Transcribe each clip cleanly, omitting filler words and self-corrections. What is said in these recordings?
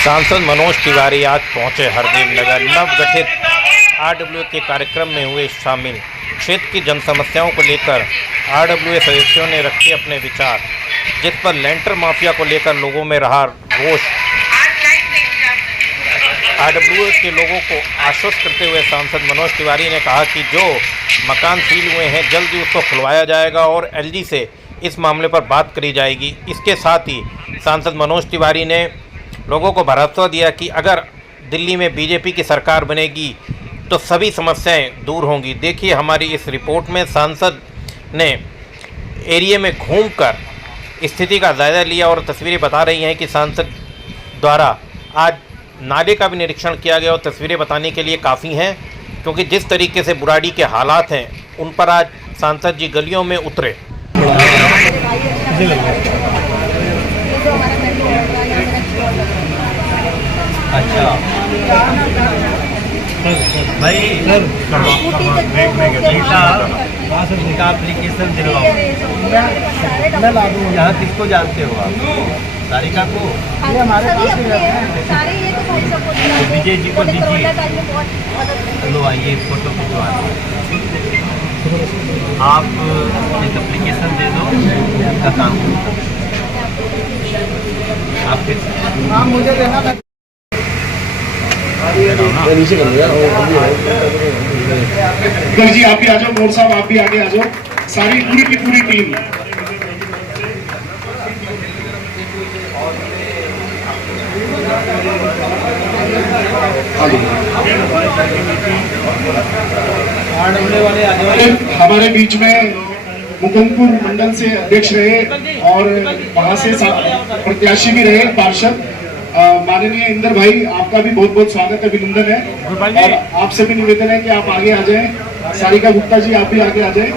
सांसद मनोज तिवारी आज पहुंचे हरदेव नगर। नवगठित आरडब्ल्यूए के कार्यक्रम में हुए शामिल। क्षेत्र की जनसमस्याओं को लेकर आरडब्ल्यूए सदस्यों ने रखे अपने विचार, जिस पर लेंटर माफिया को लेकर लोगों में रहा रोष। आरडब्ल्यूए के लोगों को आश्वस्त करते हुए सांसद मनोज तिवारी ने कहा कि जो मकान सील हुए हैं जल्द ही उसको खुलवाया जाएगा और एलजी से इस मामले पर बात करी जाएगी। इसके साथ ही सांसद मनोज तिवारी ने लोगों को भरोसा दिया कि अगर दिल्ली में बीजेपी की सरकार बनेगी तो सभी समस्याएं दूर होंगी। देखिए हमारी इस रिपोर्ट में सांसद ने एरिया में घूमकर स्थिति का जायजा लिया और तस्वीरें बता रही हैं कि सांसद द्वारा आज नाले का भी निरीक्षण किया गया और तस्वीरें बताने के लिए काफ़ी हैं, क्योंकि जिस तरीके से बुराड़ी के हालात हैं उन पर आज सांसद जी गलियों में उतरे। अच्छा भाई इनका एप्लीकेशन दिलवाओ। यहाँ किसको जानते हो आप? सारिका को? विजय जी को दीजिए। चलो आइए फोटो खिंचवा। आप एक एप्लीकेशन दे दो, उनका काम आप मुझे देना जी। आप भी आ जाओ, मोर साहब आप भी आगे आ जाओ, सारी पूरी की पूरी टीम। हमारे बीच में मुकुंदपुर मंडल से अध्यक्ष रहे और वहां से प्रत्याशी भी रहे पार्षद माननीय इंदर भाई, आपका भी बहुत बहुत स्वागत है, अभिनंदन है। और आपसे भी निवेदन है कि आप आगे आ जाएं। सारिका गुप्ता जी आप भी आगे आ जाएं।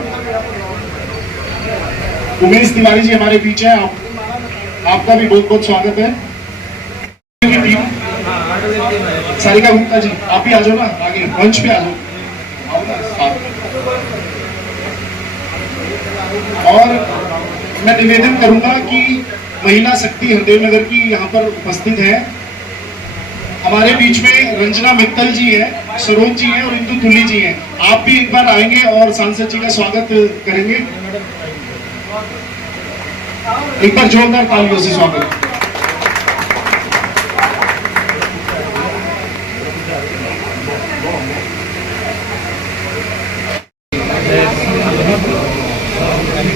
उमेश तिवारी जी हमारे बीच है, आपका भी बहुत बहुत स्वागत है। सारिका गुप्ता जी आप भी आ जाओ ना, आगे मंच पे आ जाओ। और मैं निवेदन करूंगा कि महिला शक्ति हरदेव नगर की यहाँ पर उपस्थित है। हमारे बीच में रंजना मित्तल जी है, सरोज जी है और इंदु तुली जी है। आप भी एक बार आएंगे और सांसद जी का स्वागत करेंगे। एक बार जोरदार तालियों से स्वागत।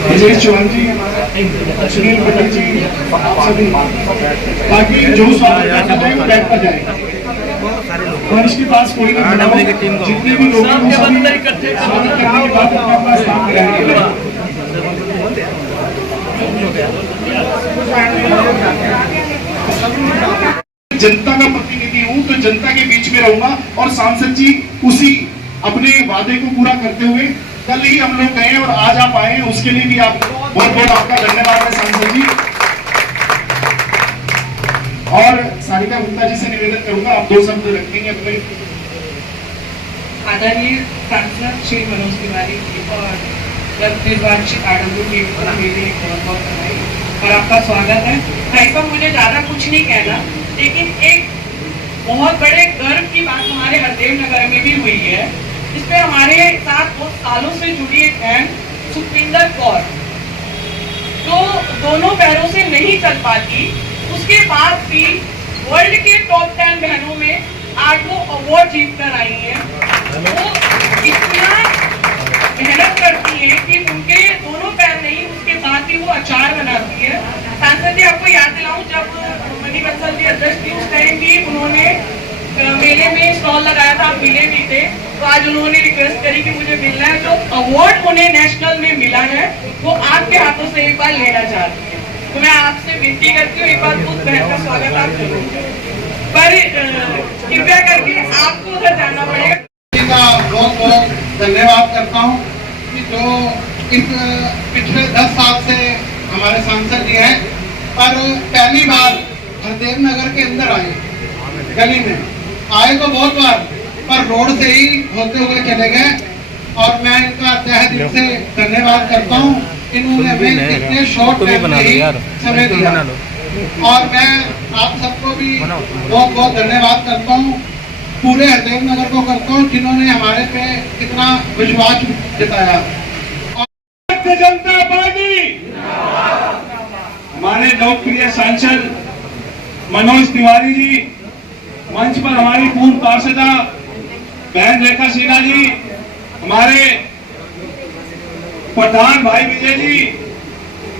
विजय चौहान जी, सुनील पटेल जी, सभी बाकी जो स्वागत करते हैं बैठ पर जाएगा और इसके पास कोई जितने भी लोग हैं स्वागत करने के बाद अपने अपना स्थान रहेंगे। जनता का प्रतिनिधि हूँ तो जनता के बीच में रहूंगा और सांसद जी उसी अपने वादे को पूरा करते हुए कल ही हम लोग गए और आज आप आए, उसके लिए भी आप बहुत बहुत आपका धन्यवाद है सांसद जी। और सारिका गुप्ता जी से निवेदन करूंगा आप दो शब्द रखेंगे अपने। आदरणीय सांसद श्री मनोज तिवारी और निर्वाचित आरडब्ल्यू टीम को मेरी बहुत बहुत बधाई और आपका स्वागत है। भाई साहब मुझे ज्यादा कुछ नहीं कहना, लेकिन एक बहुत बड़े गर्व की बात हमारे हरदेव नगर में भी हुई है। इसमें हमारे साथ बहुत सालों से जुड़ी एक बहन सुखविंदर कौर, तो दोनों पैरों से नहीं चल पाती, उसके बाद भी वर्ल्ड के टॉप 10 बहनों में आज वो अवार्ड जीत कर आई हैं। वो इतना मेहनत करती है कि उनके दोनों पैर नहीं, उसके साथ ही वो अचार बनाती है। सांसद जी आपको याद दिलाऊं, जब मनी बंसल जी अध्यक्ष थी उस टाइम भी उन्होंने मेले में स्टॉल लगाया था, आप मिले भी थे, तो आज उन्होंने रिक्वेस्ट करी कि मुझे मिलना है। जो अवार्ड उन्हें नेशनल में मिला है वो आपके हाथों से एक बार लेना चाहती है, तो मैं आपसे विनती करती हूँ एक बार उस बहन का स्वागत आप करो, पर कृपया करके आपको उधर जाना पड़ेगा। बहुत बहुत धन्यवाद करता हूँ कि जो इस पिछले 10 साल से हमारे सांसद जी हैं, पर पहली बार हरदेव नगर के अंदर आए, गली में आए तो बहुत बार, पर रोड से ही होते हुए चले गए और मैं इनका तहे दिल से धन्यवाद करता हूँ। इन्होंने हमें इतने शॉर्ट टाइम में ही समय दिया और मैं आप सबको भी बहुत बहुत धन्यवाद करता हूँ। पूरे हरदेव नगर को करता हूँ जिन्होंने हमारे पे इतना विश्वास जताया। भारतीय जनता पार्टी, हमारे लोकप्रिय सांसद मनोज तिवारी जी, मंच पर हमारी पूर्व पार्षदा बहन रेखा सिन्हा जी, हमारे प्रधान भाई विजय जी,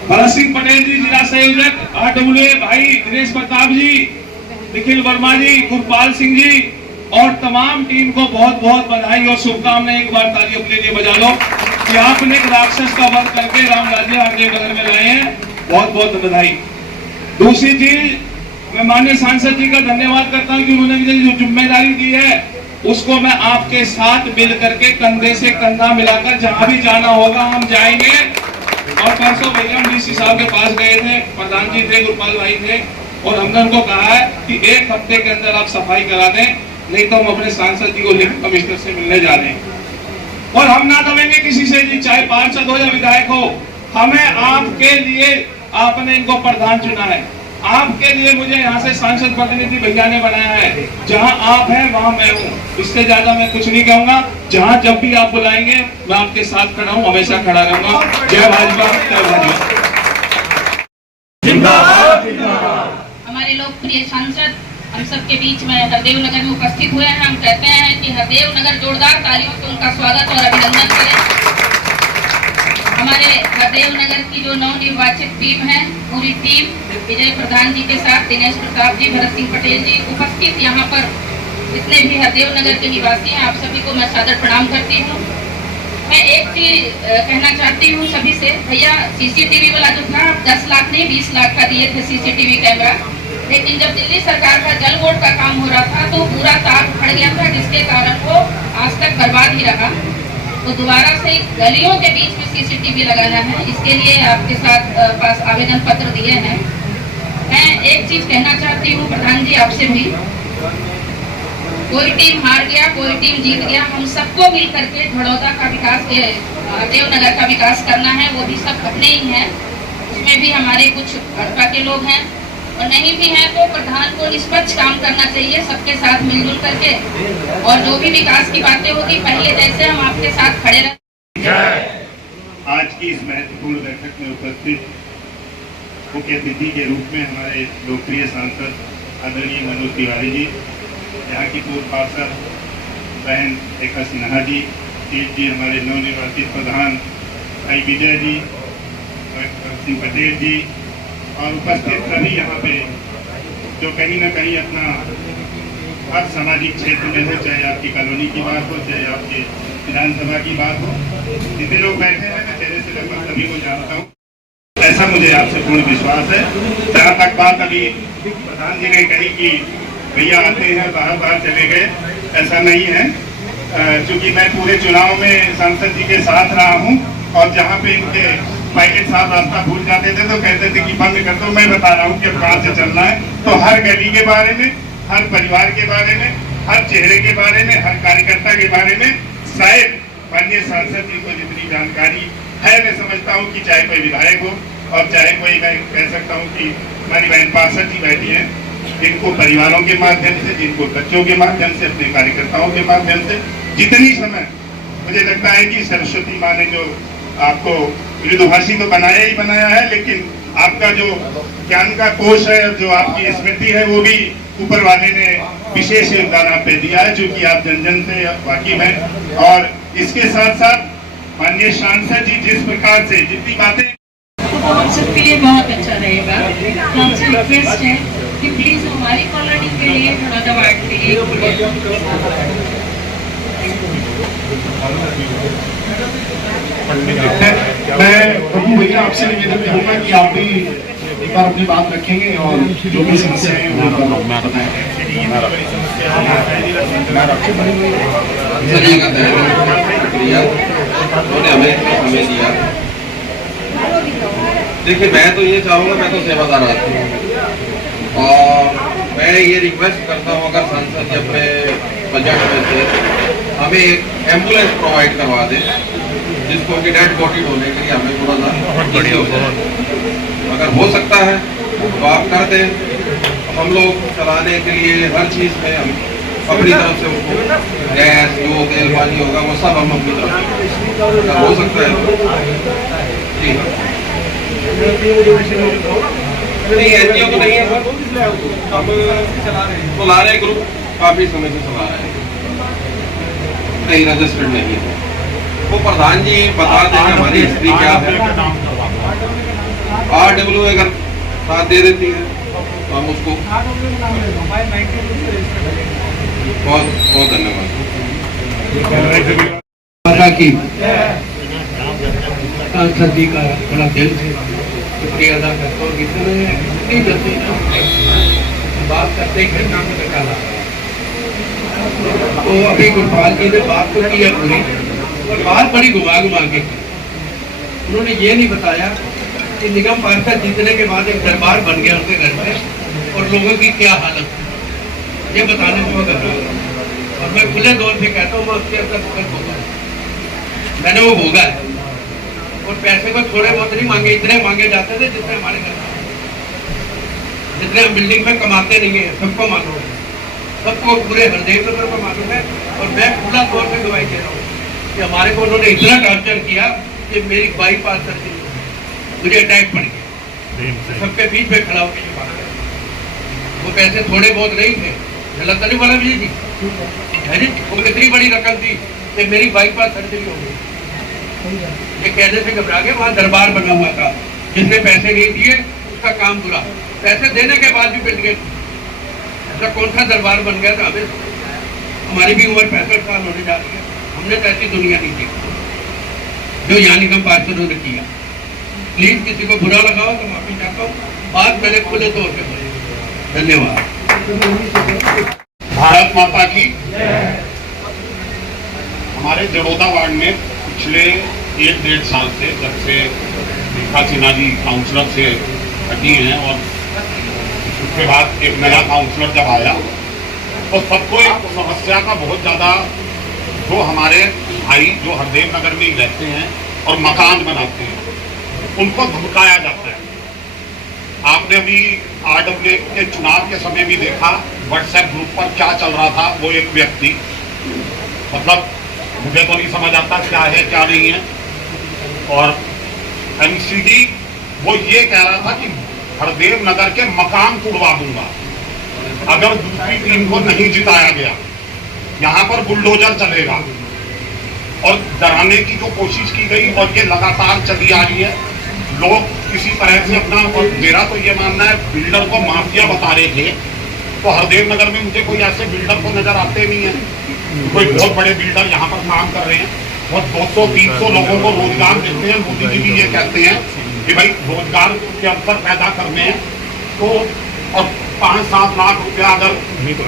भरत सिंह पटेल जी जिला संयोजक RWA भाई दिनेश प्रताप जी, निखिल वर्मा जी, गुरपाल सिंह जी और तमाम टीम को बहुत बहुत बधाई और शुभकामनाएं। एक बार ताली अपने लिए बजा लो कि आपने एक राक्षस का वध करके राम राज्य हरदेव नगर में लाए हैं। बहुत बहुत बधाई। दूसरी चीज, मैं माननीय सांसद जी का धन्यवाद करता हूं कि उन्होंने मुझे जो जिम्मेदारी दी है उसको मैं आपके साथ मिल करके कंधे से कंधा मिलाकर जहां भी जाना होगा हम जाएंगे। और परसों भैया हम डीसी साहब के पास गए थे, प्रधान जी थे, गुरपाल भाई थे, और हमने उनको कहा है कि 1 हफ्ते के अंदर आप सफाई करा दें, नहीं तो हम अपने सांसद जी को लिख कमिश्नर से मिलने जा रहे हैं। और हम ना दबेंगे किसी से जी, चाहे पार्षद हो या विधायक हो। हमें आपके लिए, आपने इनको प्रधान चुना है, आपके लिए मुझे यहाँ से सांसद प्रतिनिधि भैया ने बनाया है। जहाँ आप हैं वहाँ मैं हूँ, इससे ज्यादा मैं कुछ नहीं कहूँगा। जहाँ जब भी आप बुलाएंगे मैं आपके साथ खड़ा हूँ, हमेशा खड़ा रहूंगा। जय भाजपा, जय भाजपा। हमारे लोकप्रिय सांसद हम सबके बीच में हरदेव नगर में उपस्थित हुए हैं। हम कहते हैं कि हरदेव नगर जोरदार तालियों से उनका स्वागत और अभिनंदन करें। हमारे हरदेव नगर की जो नवनिर्वाचित टीम है, पूरी टीम विजय प्रधान जी के साथ दिनेश प्रताप जी, भरत सिंह पटेल जी उपस्थित, यहाँ पर जितने भी हरदेव नगर के निवासी हैं, आप सभी को मैं सादर प्रणाम करती हूँ। मैं एक चीज कहना चाहती हूँ सभी से, भैया CCTV वाला जो था 10 लाख नहीं 20 लाख का दिए थे CCTV कैमरा, लेकिन जब दिल्ली सरकार का जल बोर्ड का काम हो रहा था तो पूरा तार उखड़ गया था, जिसके कारण वो आज तक बर्बाद ही रहा। तो दोबारा से गलियों के बीच में CCTV लगाना है, इसके लिए आपके साथ पास आवेदन पत्र दिए हैं। मैं एक चीज कहना चाहती हूँ प्रधान जी आपसे भी, कोई टीम हार गया, कोई टीम जीत गया, हम सबको मिल करके बड़ौदा का विकास, देवनगर का विकास करना है। वो भी सब अपने ही हैं, उसमें भी हमारे कुछ भाजपा के लोग हैं और नहीं भी हैं, तो प्रधान को निष्पक्ष काम करना चाहिए सबके साथ मिलजुल करके, और जो भी विकास की बातें होगी पहले जैसे हम आपके साथ खड़े रहें। आज की इस महत्वपूर्ण बैठक में उपस्थित मुख्य अतिथि के रूप में हमारे लोकप्रिय सांसद आदरणीय मनोज तिवारी जी, यहाँ की पूर्व पार्षद बहन रेखा सिन्हा जी, जी हमारे नवनिर्वाचित प्रधान भाई विजय जी, सिंह पटेल जी और उपस्थित सभी यहाँ पे जो कहीं ना कहीं अपना हर सामाजिक क्षेत्र में हो, चाहे आपकी कॉलोनी की बात हो, चाहे आपके विधानसभा की बात हो, जितने लोग बैठे हैं मैं चेहरे से लगभग सभी को जानता हूँ। ऐसा मुझे आपसे पूर्ण विश्वास है। जहाँ तक बात अभी प्रधान जी ने कही कि भैया आते हैं बाहर चले गए, ऐसा नहीं है। क्योंकि मैं पूरे चुनाव में सांसद जी के साथ रहा हूँ और जहाँ पे इनके पायलट साहब रास्ता भूल जाते थे तो कहते थे कि बंद कर दो, मैं बता रहा हूँ कि अब कहाँ से चलना है। तो हर गली के बारे में, हर परिवार के बारे में, हर चेहरे के बारे में, हर कार्यकर्ता के बारे में शायद माननीय सांसद जी को जितनी जानकारी है, मैं समझता हूँ कि चाहे कोई विधायक हो और चाहे कोई, मैं कह सकता हूँ कि हमारी बहन पार्षद जी बैठी है, जिनको परिवारों के माध्यम से, जिनको बच्चों के माध्यम से, अपने कार्यकर्ताओं के माध्यम से जितनी समय, मुझे लगता है कि सरस्वती माँ ने जो आपको मृदुभाषी तो बनाया ही बनाया है, लेकिन आपका जो ज्ञान का कोश है और जो आपकी स्मृति है वो भी ऊपर वाले ने विशेष योगदान आप पे दिया है, जो कि आप जन जन से वाकिफ हैं। और इसके साथ साथ माननीय सांसद जी जिस प्रकार से जितनी बातें, तो हम सबके लिए बहुत अच्छा रहेगा। हमसे रिक्वेस्ट है कि प्लीज हमारी कॉलोनी के लिए, बड़ौदा वार्ड के लिए मैं प्रभु भैया आपसे निवेदन करूंगा कि आप भी एक बार अपनी बात रखेंगे और जो भी समस्याएं हैं वो देखिए, मैं तो ये चाहूँगा, मैं तो सेवादार आदमी हूँ और मैं ये रिक्वेस्ट करता हूँ अगर सांसद जी अपने बजट में से हमें एक एम्बुलेंस प्रोवाइड करवा दें, जिसको कि डेड बॉडी ढोने के लिए हमें थोड़ा सा अगर हो सकता है तो आप कर दें। हम लोग चलाने के लिए हर चीज़ में हम अपनी तरफ से उनको गैस जो तेल पानी होगा वो सब हम अपनी तरफ से हो सकता है जी। नहीं एनजीओ तो नहीं है सर, हम चला रहे ग्रुप काफी समय से चला रहे हैं, नहीं रजिस्टर्ड नहीं है। वो प्रधान जी बता देंगे हमारी हिस्ट्री क्या है। RW अगर साथ दे देती है तो हम उसको बहुत बहुत धन्यवाद की सांसद जी का बड़ा दिल से शुक्रिया अदा करता हूँ। इतनी जल्दी बात करते ही घंटा में निकाला तो अभी गुरपाल जी ने बात तो की पूरी, और बात बड़ी घुमा घुमा के की। उन्होंने ये नहीं बताया कि निगम पार्षद जीतने के बाद एक दरबार बन गया उनके घर में और लोगों की क्या हालत है, ये बताने में मगर और मैं खुले तौर से कहता हूँ मैं उसके अंदर भुगत होगा, मैंने वो भोगा है। और पैसे को थोड़े बहुत नहीं मांगे, इतने मांगे जाते थे जितने हमारे घर, जितने हम बिल्डिंग में कमाते नहीं है, सबको मालूम है, सबको पूरे हरदेव नगर को मालूम है। और मैं खुला तौर पे गवाही दे रहा हूँ कि हमारे को उन्होंने इतना टॉर्चर किया कि मेरी बाईपास सर्जरी मुझे अटैक पड़ गया, सबके बीच में खड़ा होकर बात कर। वो पैसे थोड़े बहुत नहीं थे, गलत नहीं बोला विजय जी है जी, वो कितनी बड़ी रकम थी कि मेरी बाईपास सर्जरी हो गई। ये कहने से घबरा गए, वहाँ दरबार बना हुआ था, जिसने पैसे नहीं दिए उसका काम बुरा, पैसे देने के बाद भी पिट गए। ऐसा कौन सा दरबार बन गया था? हमें हमारी भी उम्र 65 साल होने जा रही है, हमने तो ऐसी दुनिया नहीं देखी जो यहाँ निगम पार्षदों ने किया। प्लीज किसी को बुरा लगाओ तो माफी चाहता हूँ, बात मैंने खुले तौर पे बोली। धन्यवाद। भारत माता की। हमारे जड़ोदा वार्ड में पिछले 1-1.5 साल से, जब से रेखा सिन्हा जी काउंसलर से हटी हैं और उसके बाद एक नया काउंसलर जब आया तो सबको एक समस्या का बहुत ज़्यादा, जो हमारे भाई जो हरदेव नगर में ही रहते हैं और मकान बनाते हैं उनको धमकाया जाता है। आपने अभी RW के चुनाव के समय भी देखा व्हाट्सएप ग्रुप पर क्या चल रहा था। वो एक व्यक्ति, मतलब मुझे तो नहीं समझ आता क्या है क्या नहीं है, और MCD वो ये कह रहा था कि हरदेव नगर के मकान तुड़वा दूंगा अगर दूसरी टीम को नहीं जिताया गया, यहाँ पर बुलडोजर चलेगा, और डराने की जो कोशिश की गई और ये लगातार चली आ रही है। लोग किसी तरह से अपना, और मेरा तो ये मानना है बिल्डर को माफिया बता रहे थे, तो हरदेव नगर में मुझे कोई ऐसे बिल्डर को नजर आते नहीं है। कोई बहुत बड़े बिल्डर यहाँ पर काम कर रहे हैं और 200-300 लोगों को रोजगार देते हैं। मोदी जी भी ये कहते हैं कि भाई रोजगार के अवसर पैदा करने हैं, तो और 5-7 लाख रुपया अगर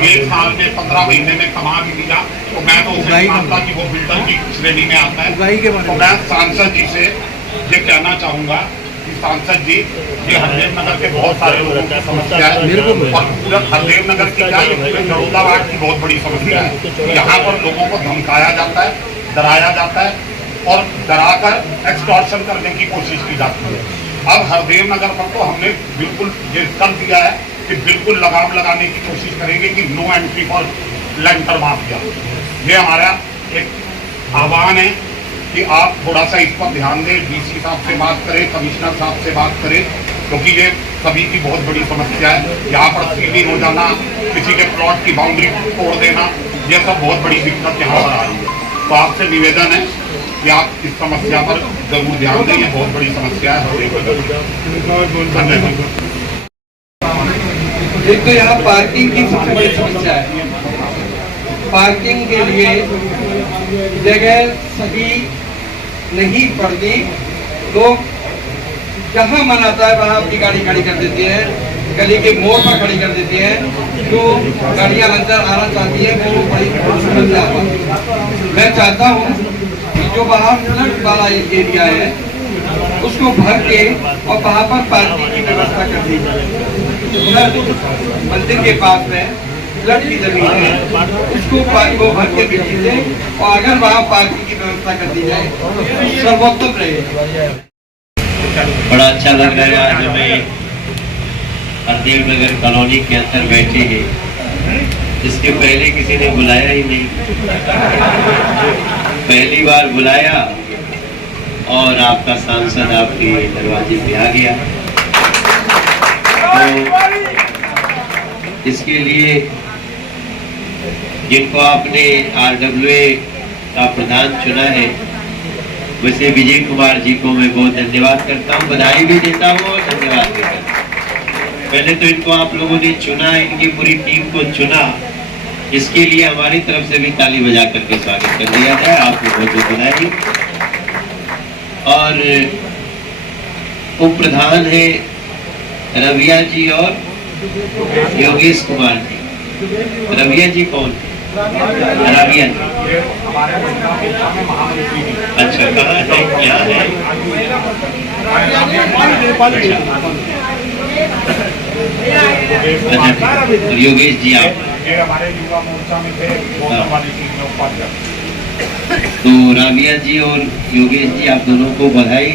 एक साल में 15 महीने में कमा भी लिया तो मैं तो उसे मानता कि वो बिल्डर की श्रेणी में आता है। तो मैं सांसद जी से ये कहना चाहूंगा कि सांसद जी, ये हरदेव नगर के बहुत सारे लोगों की समस्या है और पूरा हरदेव नगर की क्या, ये पूरे जड़ोदा वार्ड की बहुत बड़ी समस्या है। यहाँ पर लोगों को धमकाया जाता है, डराया जाता है और डराकर एक्सटॉर्शन करने की कोशिश की जाती है। अब हरदेव नगर पर तो हमने बिल्कुल ये कर दिया है कि बिल्कुल लगाम लगाने की कोशिश करेंगे कि नो एंट्री फॉर लेंटर माफिया। ये हमारा एक आह्वान है कि आप थोड़ा सा इस पर ध्यान दें, DC साहब से बात करें, कमिश्नर साहब से बात करें, क्योंकि ये सभी की बहुत बड़ी समस्या है। यहाँ पर सीलिंग हो जाना, किसी के प्लॉट की बाउंड्री तोड़ देना, ये सब बहुत बड़ी दिक्कत यहाँ पर आ रही है। तो आपसे निवेदन है कि आप इस समस्या पर जरूर ध्यान दें, ये बहुत बड़ी समस्या है। एक तो यहाँ पार्किंग की सबसे बड़ी समस्या है। पार्किंग के लिए जगह सही नहीं पड़ती, लोग जहाँ मन आता है वहाँ अपनी गाड़ी खड़ी कर देते हैं, गली के मोड़ पर खड़ी कर देते हैं। जो गाड़ियाँ अंदर आना चाहती है वो बड़ी समस्या है। मैं चाहता हूँ कि जो बाहर फ्लड वाला एरिया है उसको भर के और वहाँ पर पार्किंग की व्यवस्था कर दी जाए। मंदिर के पास में फ्लड की जमीन है, उसको वो भर के बिजली दे और अगर वहाँ पार्किंग की व्यवस्था कर दी जाए तो सर्वोत्तम रहेगा। बड़ा अच्छा लग रहा है आज हमें हरदेव नगर कॉलोनी के अंदर बैठे हैं, इसके पहले किसी ने बुलाया ही नहीं। पहली बार बुलाया और आपका सांसद आपके दरवाजे पे आ गया। तो इसके लिए जिनको आपने RWA का प्रधान चुना है, वैसे विजय कुमार जी को मैं बहुत धन्यवाद करता हूँ, बधाई भी देता हूँ और धन्यवाद भी करता हूँ। पहले तो इनको आप लोगों ने चुना, इनकी पूरी टीम को चुना, इसके लिए हमारी तरफ से भी ताली बजा करके स्वागत कर दिया जाए। आपको बहुत बहुत बधाई। और उप प्रधान है रविया जी और योगेश कुमार जी। रविया जी कौन? रविया जी अच्छा, कहाँ है? क्या है? अच्छा, योगेश जी आप हमारे युवा मोर्चा में थे, तो राबिया जी और योगेश जी आप दोनों को बधाई।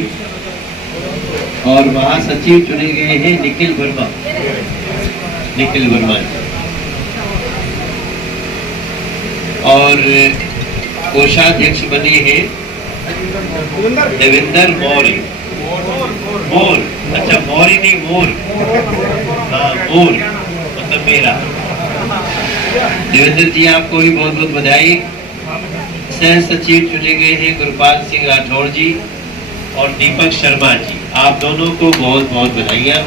और महासचिव चुने गए हैं निखिल वर्मा। निखिल वर्मा जी और कोषाध्यक्ष बने हैं देवेंद्र मौर्य। मोर, अच्छा मौर्य नहीं मोर, हाँ मोर मतलब मेरा। देवेंद्र जी आपको भी बहुत बहुत बधाई। सह सचिव चुने गए हैं गुरपाल सिंह राठौड़ जी और दीपक शर्मा जी, आप दोनों को बहुत बहुत बधाइयाँ।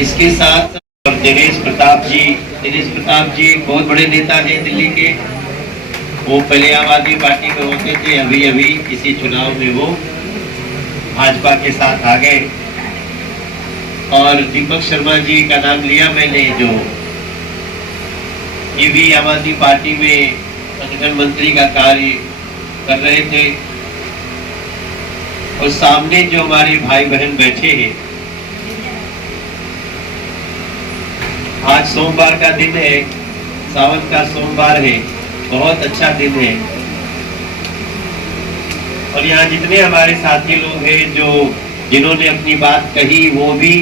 इसके साथ और दिनेश प्रताप जी एक बहुत बड़े नेता हैं दिल्ली के। वो पहले आम आदमी पार्टी में होते थे, अभी अभी इसी चुनाव में वो भाजपा के साथ आ गए। और दीपक शर्मा जी का नाम लिया मैंने, जो ये भी आम आदमी पार्टी में संगठन मंत्री का कार्य कर रहे थे। और सामने जो हमारे भाई बहन बैठे हैं, आज सोमवार का दिन है, सावन का सोमवार है, बहुत अच्छा दिन है। और यहाँ जितने हमारे साथी लोग हैं जो जिन्होंने अपनी बात कही वो भी,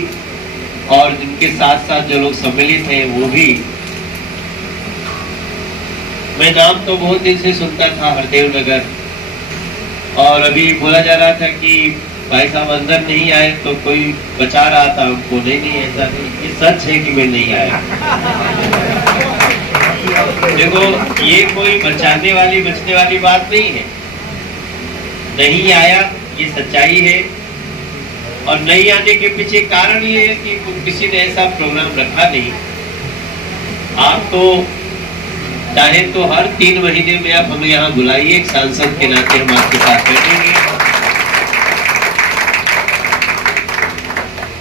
और जिनके साथ साथ जो लोग सम्मिलित हैं वो भी। मैं नाम तो बहुत दिन से सुनता था हरदेव नगर, और अभी बोला जा रहा था कि भाई साहब अंदर नहीं आए तो कोई बचा रहा था हमको। नहीं ऐसा नहीं, ये सच है कि मैं नहीं आया। देखो ये कोई बचाने वाली बचने वाली बात नहीं है। नहीं आया ये सच्चाई है, और नहीं आने के पीछे कारण ये है कि किसी ने ऐसा प्रोग्राम रखा नहीं। आप तो चाहे तो हर 3 महीने में आप हमें यहाँ बुलाइए, एक सांसद के नाते हम आपके साथ बैठेंगे।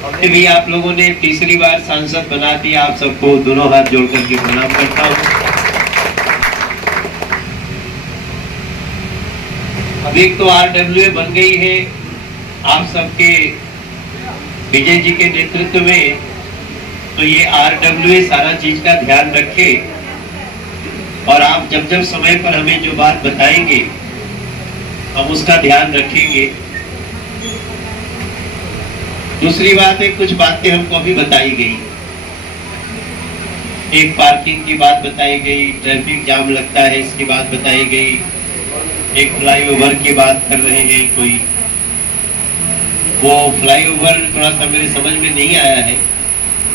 अभी भी आप लोगों ने तीसरी बार सांसद बना दिया, आप सबको दोनों हाथ जोड़ करके प्रणाम करता हूँ। अब एक तो RWA बन गई है आप सबके विजय जी के नेतृत्व में, तो ये RWA सारा चीज का ध्यान रखे, और आप जब जब समय पर हमें जो बात बताएंगे हम उसका ध्यान रखेंगे। दूसरी बात है, कुछ बातें हमको अभी बताई गई। एक पार्किंग की बात बताई गई, ट्रैफिक जाम लगता है इसकी बात बताई गई, एक फ्लाईओवर की बात कर रहे हैं कोई। वो फ्लाईओवर थोड़ा सा मेरे समझ में नहीं आया है,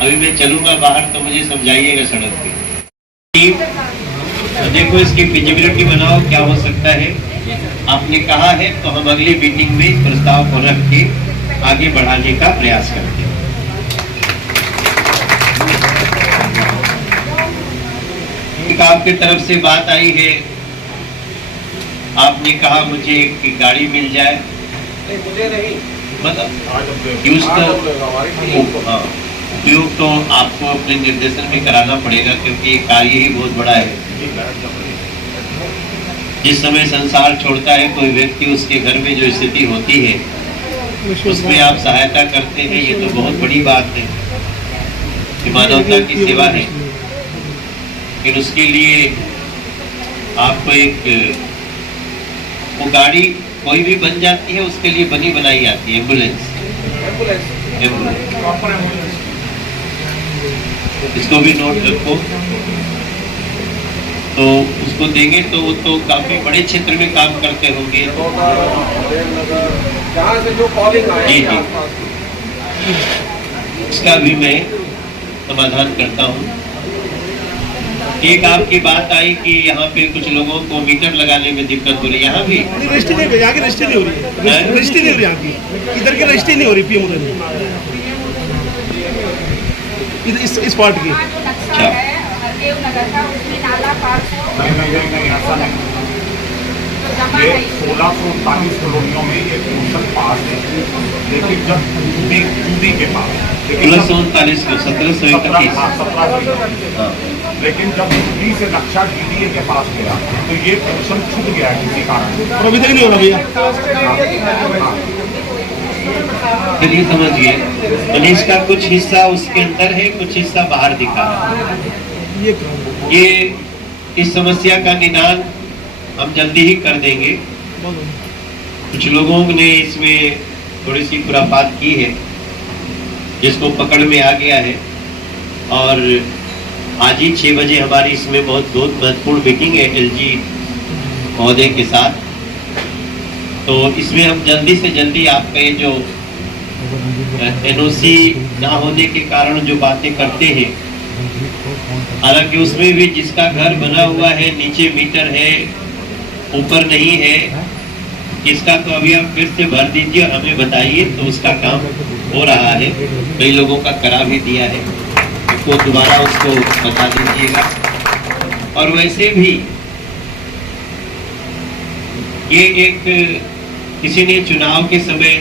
अभी मैं चलूंगा बाहर तो मुझे समझाइएगा सड़क पे। तो देखो इसकी फिजिबिलिटी बनाओ, क्या हो सकता है। आपने कहा है तो हम अगली मीटिंग में इस प्रस्ताव को रख के आगे बढ़ाने का प्रयास करते हैं। आपकी तरफ से बात आई है, आपने कहा मुझे एक गाड़ी मिल जाए, मुझे नहीं मतलब यूज तो उपयोग तो आपको अपने निर्देशन में कराना पड़ेगा, क्योंकि कार्य ही बहुत बड़ा है। जिस समय संसार छोड़ता है कोई व्यक्ति, उसके घर में जो स्थिति होती है उसमें आप सहायता करते हैं, ये तो बहुत बड़ी बात है, ये मानवता की सेवा है। लेकिन उसके लिए आपको एक वो गाड़ी कोई भी बन जाती है, उसके लिए बनी बनाई आती है एम्बुलेंस। इसको भी नोट रखो। तो उसको देंगे तो वो तो काफी बड़े क्षेत्र में काम करते होंगे। जी जी, इसका भी मैं समाधान करता हूँ। एक आपकी बात आई कि यहाँ पे कुछ लोगों को मीटर लगाने में दिक्कत हो रही है। यहाँ भी रजिस्ट्री नहीं, यहाँ की रजिस्ट्री नहीं हो रही है, रजिस्ट्री नहीं हो रही यहाँ की, इधर की रजिस्ट्री नहीं हो रही पीएम उधर इस पार्ट की। अच्छा, देवनगर का उसमें नाला पास ये 1639 कॉलोनियों में ये पोर्शन पास है, लेकिन जब दूधी के पास 1639 को 1731, लेकिन जब दूधी से नक्शा डीडीए के पास गया तो ये पोर्शन छूट गया किसी कारण, और अभी तक नहीं हो रहा भैया। चलिए समझिए, मनीष का कुछ हिस्सा उसके अंदर है, कुछ हिस्सा बाहर दिखा है। ये इस समस्या का निदान हम जल्दी ही कर देंगे। कुछ लोगों ने इसमें थोड़ी सी खुरापात की है जिसको पकड़ में आ गया है, और आज ही 6 बजे हमारी इसमें बहुत महत्वपूर्ण मीटिंग है एलजी महोदय के साथ। तो इसमें हम जल्दी से जल्दी आपका ये जो एनओसी ना होने के कारण जो बातें करते हैं, हालांकि उसमें भी जिसका घर बना हुआ है, नीचे मीटर है, ऊपर नहीं है, इसका तो अभी आप फिर से भर दीजिए और हमें बताइए, तो उसका काम हो रहा है। कई लोगों का करा भी दिया है, तो दोबारा उसको बता दीजिएगा। और वैसे भी ये एक किसी ने चुनाव के समय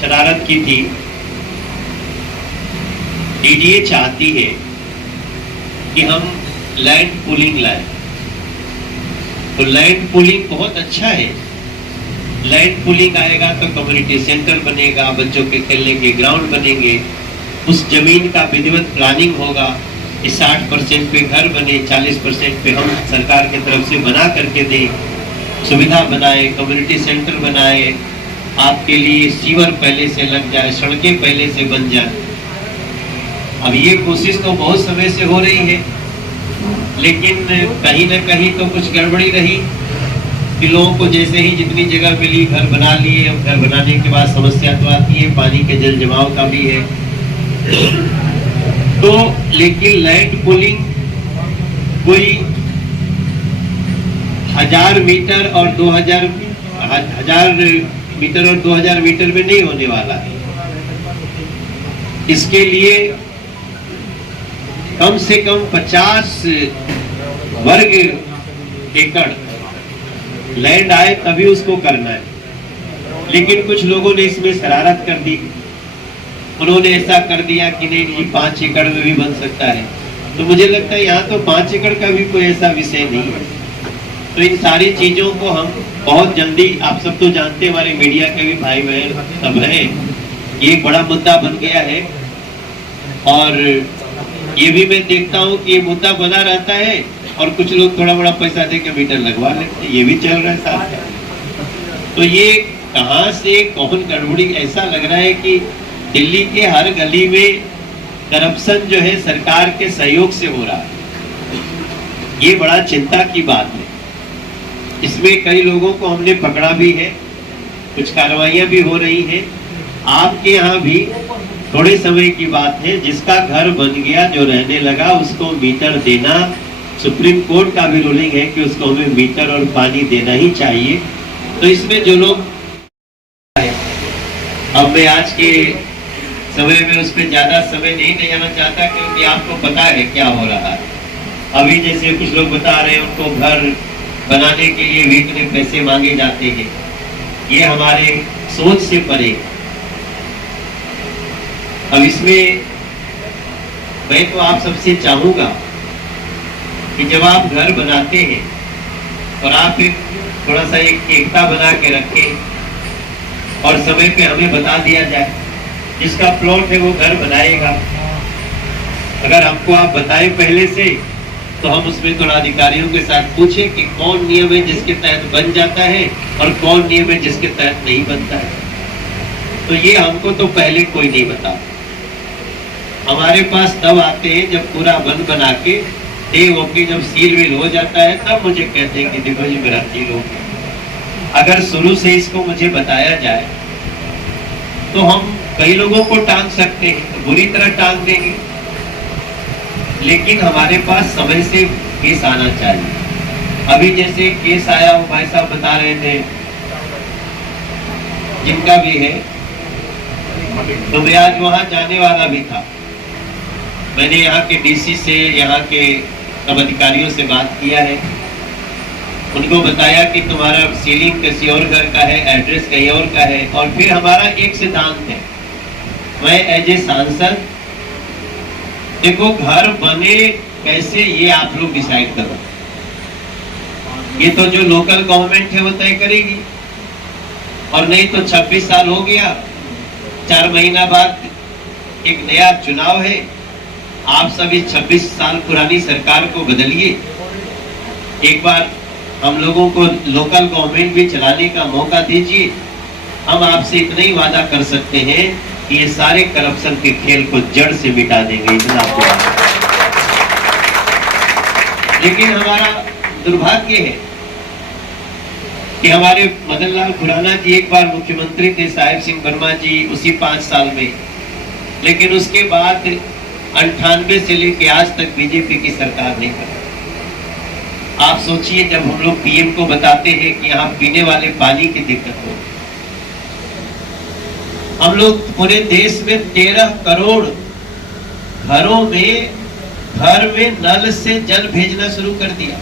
शरारत की थी। डीडीए चाहती है कि हम लैंड पूलिंग लाएं, तो लैंड पूलिंग बहुत अच्छा है। लैंड पूलिंग आएगा तो कम्युनिटी सेंटर बनेगा, बच्चों के खेलने के ग्राउंड बनेंगे, उस जमीन का विधिवत प्लानिंग होगा, 60% पे घर बने, 40% पे हम सरकार की तरफ से बना करके दें, सुविधा बनाए, कम्युनिटी सेंटर बनाए, आपके लिए सीवर पहले से लग जाए, सड़कें पहले से बन जाए। अब ये कोशिश तो बहुत समय से हो रही है, लेकिन कहीं न कहीं तो कुछ गड़बड़ी रही कि लोगों को जैसे ही जितनी जगह मिली घर बना लिए। अब घर बनाने के बाद समस्या तो आती है, पानी के जल जमाव का भी है। तो लेकिन लैंड पूलिंग कोई 1000 मीटर और 2000 मीटर और 2000 मीटर में नहीं होने वाला है। इसके लिए कम से कम 50 वर्ग एकड़ लैंड आए तभी उसको करना है। लेकिन कुछ लोगों ने इसमें शरारत कर दी, उन्होंने ऐसा कर दिया कि नहीं जी 5 एकड़ में भी बन सकता है। तो मुझे लगता है यहाँ तो 5 एकड़ का भी कोई ऐसा विषय नहीं है। तो इन सारी चीजों को हम बहुत जल्दी, आप सब तो जानते हैं, हमारे मीडिया के भी भाई बहन सब हैं, ये बड़ा मुद्दा बन गया है। और ये भी मैं देखता हूँ कि ये मुद्दा बना रहता है और कुछ लोग थोड़ा बड़ा पैसा दे के मीटर लगवा लेते हैं, ये भी चल रहा है साथ। तो ये कहाँ से कौन गड़बड़ी, ऐसा लग रहा है कि दिल्ली के हर गली में करप्शन जो है सरकार के सहयोग से हो रहा है। ये बड़ा चिंता की बात है। इसमें कई लोगों को हमने पकड़ा भी है, कुछ कार्रवाइयां भी हो रही हैं। आपके यहाँ भी थोड़े समय की बात है, जिसका घर बन गया, जो रहने लगा, उसको मीटर देना, सुप्रीम कोर्ट का भी रूलिंग है कि उसको हमें मीटर और पानी देना ही चाहिए। तो इसमें जो लोग, अब मैं आज के समय में उस पर ज्यादा समय नहीं जाना चाहता, क्योंकि आपको पता है क्या हो रहा है। अभी जैसे कुछ लोग बता रहे हैं उनको घर बनाने के लिए भी इतने पैसे मांगे जाते हैं, ये हमारे सोच से परे। अब इसमें मैं तो आप सबसे चाहूंगा कि जब आप घर बनाते हैं और आप एक थोड़ा सा एक एकता बना के रखें और समय पे हमें बता दिया जाए, जिसका प्लॉट है वो घर बनाएगा। अगर हमको आप बताएं पहले से, तो हम उसमें थोड़ा अधिकारियों के साथ पूछें कि कौन नियम है जिसके तहत बन जाता है और कौन नियम है जिसके तहत नहीं बनता है। तो ये हमको तो पहले कोई नहीं बता। हमारे पास तब आते हैं जब पूरा वन बना के डे ओपी जब सील वील हो जाता है, तब मुझे कहते हैं कि देखो जी मेरा सील हो गया। अगर शुरू से इसको मुझे बताया जाए तो हम कई लोगों को टांग सकते हैं, बुरी तरह टांग देंगे, लेकिन हमारे पास समय से केस आना चाहिए। अभी जैसे केस आया, वो भाई साहब बता रहे थे जिनका भी है, तो मैं आज वहां जाने वाला भी था। मैंने यहाँ के डीसी से, यहाँ के सब अधिकारियों से बात किया है, उनको बताया कि तुम्हारा सीलिंग किसी और घर का है, एड्रेस कहीं और का है। और फिर हमारा एक सिद्धांत है, मैं एज ए सांसद, देखो घर बने कैसे ये आप लोग डिसाइड करो, ये तो जो लोकल गवर्नमेंट है वो तय करेगी। और नहीं तो 26 साल हो गया, 4 महीना बाद एक नया चुनाव है, आप सभी 26 साल पुरानी सरकार को बदलिए। एक बार हम लोगों को लोकल गवर्नमेंट भी चलाने का मौका दीजिए। हम आपसे इतना ही वादा कर सकते हैं कि ये सारे करप्शन के खेल को जड़ से मिटा देंगे, इतना आपको। लेकिन हमारा दुर्भाग्य है कि हमारे मदन लाल खुराना जी एक बार मुख्यमंत्री थे, साहिब सिंह वर्मा जी उसी 5 साल में, लेकिन उसके बाद 98 से लेके आज तक बीजेपी की सरकार नहीं बनी। आप सोचिए, जब हम लोग पीएम को बताते हैं कि यहाँ पीने वाले पानी की दिक्कत हो, हम लोग पूरे देश में 13 करोड़ घरों में घर में नल से जल भेजना शुरू कर दिया।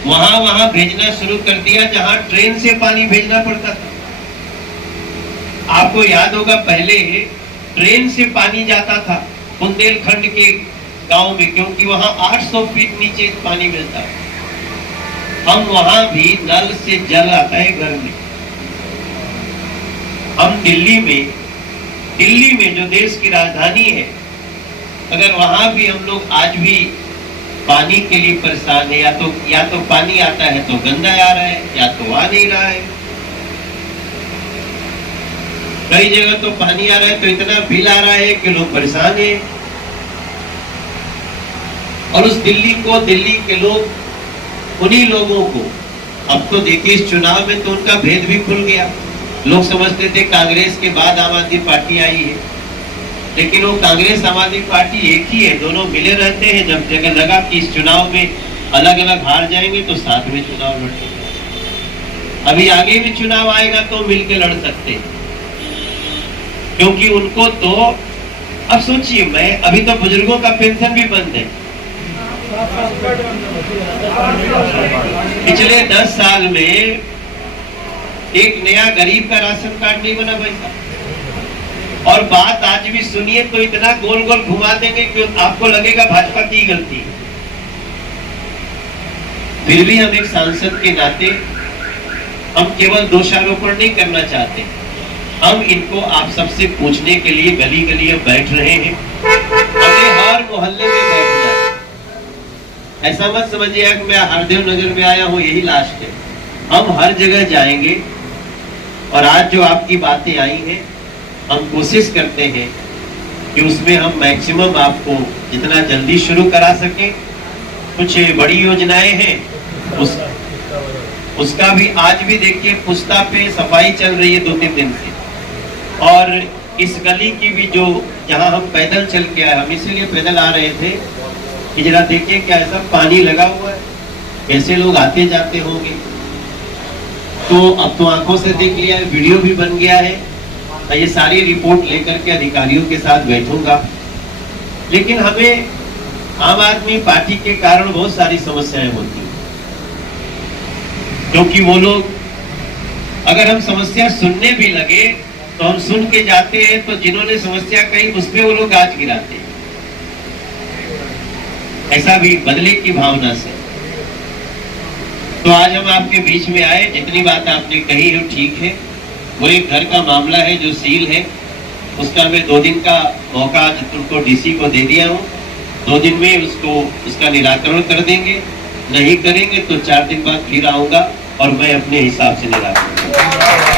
वहां भेजना शुरू कर दिया जहां ट्रेन से पानी भेजना पड़ता था। आपको याद होगा पहले ट्रेन से पानी जाता था बुंदेलखंड के गांव में, क्योंकि वहां 800 फीट नीचे पानी मिलता है। हम वहां भी नल से जल आता है घर में। हम दिल्ली में जो देश की राजधानी है, अगर वहां भी हम लोग आज भी पानी के लिए परेशान है, या तो पानी आता है तो गंदा आ रहा है, या तो आ नहीं रहा है। कई जगह तो पानी आ रहा है तो इतना बिल आ रहा है कि लोग परेशान हैं। और उस दिल्ली के लोग, उन्हीं लोगों को, अब तो देखिए इस चुनाव में तो उनका भेद भी खुल गया। लोग समझते थे कांग्रेस के बाद आम आदमी पार्टी आई है, लेकिन वो कांग्रेस आम आदमी पार्टी एक ही है, दोनों मिले रहते हैं। जब जगह लगा कि इस चुनाव में अलग अलग हार जाएंगे तो साथ में चुनाव लड़ेंगे। अभी आगे भी चुनाव आएगा तो मिलकर लड़ सकते हैं, क्योंकि उनको तो, अब सोचिए, मैं अभी तो बुजुर्गों का पेंशन भी बंद है। पिछले 10 साल में एक नया गरीब का राशन कार्ड नहीं बना भाई साहब। और बात आज भी सुनिए तो इतना गोल गोल घुमा देंगे कि आपको लगेगा भाजपा की गलती है। फिर भी हम एक सांसद के नाते हम केवल दोषारोपण नहीं करना चाहते, हम इनको आप सबसे पूछने के लिए गली गली अब बैठ रहे हैं। हमें हर मोहल्ले में बैठना है। ऐसा मत समझिए कि मैं हरदेव नगर में आया हूँ यही लास्ट है। हम हर जगह जाएंगे और आज जो आपकी बातें आई हैं, हम कोशिश करते हैं कि उसमें हम मैक्सिमम आपको जितना जल्दी शुरू करा सकें। कुछ बड़ी योजनाएं हैं, उसका भी आज भी देखिए पुस्ता पे सफाई चल रही है 2-3 दिन से। और इस गली की भी जो, जहां हम पैदल चल के आए, हम इसीलिए पैदल आ रहे थे कि जरा देखिए क्या ऐसा पानी लगा हुआ है, कैसे लोग आते जाते होंगे। तो अब तो आंखों से देख लिया है, वीडियो भी बन गया है। ये सारी रिपोर्ट लेकर के अधिकारियों के साथ बैठूंगा। लेकिन हमें आम आदमी पार्टी के कारण बहुत सारी समस्याएं होती हैं, क्योंकि वो लोग, अगर हम समस्या सुनने भी लगे तो हम सुन के जाते हैं, तो जिन्होंने समस्या कही उस पे वो लोग गाज गिराते हैं। ऐसा भी बदले की भावना से। तो आज हम आपके बीच में आए, जितनी बात आपने कही है ठीक है। वो एक घर का मामला है जो सील है, उसका मैं 2 दिन का मौका तुमको डीसी को दे दिया हूँ। 2 दिन में उसका निराकरण कर देंगे। नहीं करेंगे तो 4 दिन बाद फिर आऊंगा और मैं अपने हिसाब से निराकरण करूंगा।